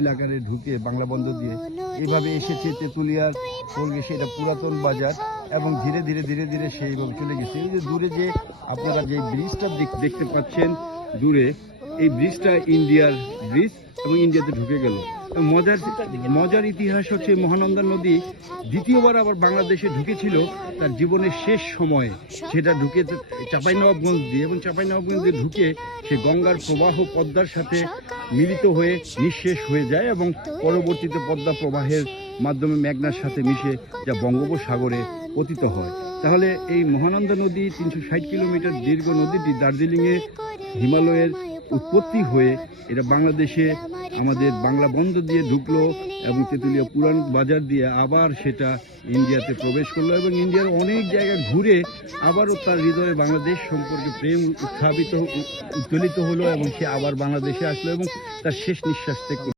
এলাকায় ঢুকে বাংলা বন্দর দিয়ে এইভাবে এসেছে তেঁতুলিয়ার পরিবেশে। এটা পুরাতন বাজার এবং ধীরে ধীরে ধীরে ধীরে সেইভাবে চলে গেছে। এই যে দূরে যে আপনারা যে ব্রিজটা দেখতে পাচ্ছেন দূরে, এই ব্রিজটা ইন্ডিয়ার ব্রিজ এবং ইন্ডিয়াতে ঢুকে গেল। মজার ইতিহাস হচ্ছে মহানন্দা নদী দ্বিতীয়বার আবার বাংলাদেশে ঢুকেছিল তার জীবনের শেষ সময়ে। সেটা ঢুকে চাঁপাইনবাবগঞ্জ দিয়ে, এবং চাঁপাইনবাবগঞ্জ দিয়ে ঢুকে সে গঙ্গার প্রবাহ পদ্মার সাথে মিলিত হয়ে নিঃশেষ হয়ে যায় এবং পরবর্তীতে পদ্মা প্রবাহের মাধ্যমে মেঘনার সাথে মিশে যা বঙ্গোপসাগরে পতিত হয়। তাহলে এই মহানন্দা নদী 360 কিলোমিটার দীর্ঘ নদীটি দার্জিলিংয়ে হিমালয়ের উৎপত্তি হয়ে এটা বাংলাদেশে আমাদের বাংলা বন্দর দিয়ে ঢুকলো এবং তেঁতুলিয়া পুরান বাজার দিয়ে আবার সেটা ইন্ডিয়াতে প্রবেশ করলো এবং ইন্ডিয়ার অনেক জায়গায় ঘুরে আবারও তার হৃদয়ে বাংলাদেশ সম্পর্কে প্রেম উত্থাপিত উত্তোলিত হলো এবং সে আবার বাংলাদেশে আসলো এবং তার শেষ নিঃশ্বাস ত্যাগ করলো।